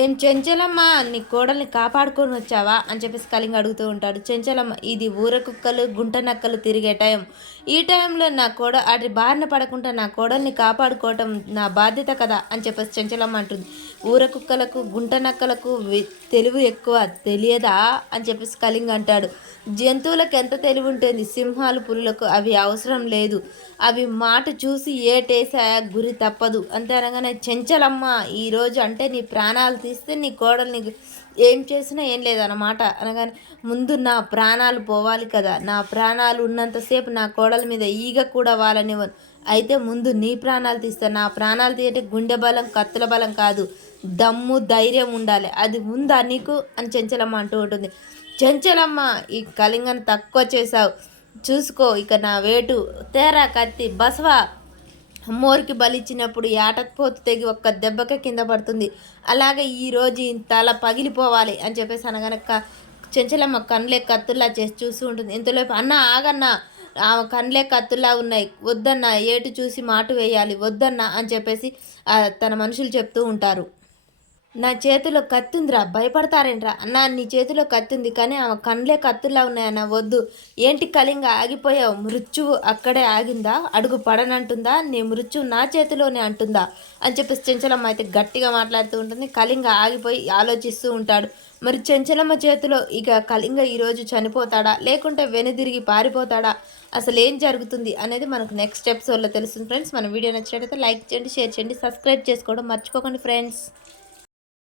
ఏం చెంచలమ్మ, నీ కోడల్ని కాపాడుకొని వచ్చావా అని చెప్పేసి కళింగ అడుగుతూ ఉంటాడు. చెంచలమ్మ, ఇది ఊర కుక్కలు గుంట నక్కలు తిరిగే టైం. ఈ టైంలో నా అటు బారిన పడకుండా నా కోడల్ని కాపాడుకోవటం నా బాధ్యత కదా అని చెప్పేసి చెంచలమ్మ అంటుంది. ఊర కుక్కలకు గుంట నక్కలకు తెలివి ఎక్కువ తెలియదా అని చెప్పేసి కళింగ అంటాడు. జంతువులకు ఎంత తెలివి ఉంటుంది, సింహాలు పులులకు అవి అవసరం లేదు. అవి మాట చూసి ఏటేసా గురి తప్పదు అంతే అనగానే, చెంచలమ్మ ఈరోజు అంటే నీ ప్రాణాలు తీస్తే నీ కోడల్ని ఏం చేసినా ఏం లేదన్నమాట అనగానే, ముందు నా ప్రాణాలు పోవాలి కదా, నా ప్రాణాలు ఉన్నంతసేపు నా కోడల మీద ఈగ కూడా వాళ్ళనివ్వను. అయితే ముందు నీ ప్రాణాలు తీస్తా. నా ప్రాణాలు తీయటే గుండె బలం కత్తుల బలం కాదు, దమ్ము ధైర్యం ఉండాలి. అది ఉందా నీకు అని చెంచలమ్మ అంటూ ఉంటుంది. చెంచలమ్మ, ఈ కళింగను తక్కువ చేశావు, చూసుకో ఇక నా వేటు. తేరా కత్తి బసవా. అమ్మోరికి బలిచ్చినప్పుడు ఏటపోతు తెగి ఒక్క దెబ్బకే కింద పడుతుంది, అలాగే ఈరోజు ఈ తల పగిలిపోవాలి అని చెప్పేసి అనగానే చెంచలమ్మ కండ్లే కత్తుల్లా చేసి చూస్తూ ఉంటుంది. ఇంతలోపు అన్న ఆగన్నా, ఆ కండ్లే కత్తుల్లా ఉన్నాయి, వద్దన్న ఏటు చూసి మాటు వేయాలి వద్దన్న అని చెప్పేసి తన మనుషులు చెప్తూ ఉంటారు. నా చేతిలో కత్తుందిరా, భయపడతారేంట్రా అన్న, నీ చేతిలో కత్తుంది కానీ ఆమె కండ్లే కత్తుల్లా ఉన్నాయన్న, వద్దు. ఏంటి కళింగ ఆగిపోయావు, మృత్యువు అక్కడే ఆగిందా, అడుగు పడనంటుందా, నీ మృత్యువు నా చేతిలోనే అంటుందా అని చెప్పేసి చెంచలమ్మ అయితే గట్టిగా మాట్లాడుతూ ఉంటుంది. కళింగ ఆగిపోయి ఆలోచిస్తూ ఉంటాడు. మరి చెంచలమ్మ చేతిలో ఇక కళింగ ఈరోజు చనిపోతాడా లేకుంటే వెనుదిరిగి పారిపోతాడా, అసలు ఏం జరుగుతుంది అనేది మనకు నెక్స్ట్ ఎపిసోడ్లో తెలుస్తుంది ఫ్రెండ్స్. మన వీడియో నచ్చినట్లయితే లైక్ చేయండి, షేర్ చేయండి, సబ్స్క్రైబ్ చేసుకోవడం మర్చిపోకండి ఫ్రెండ్స్.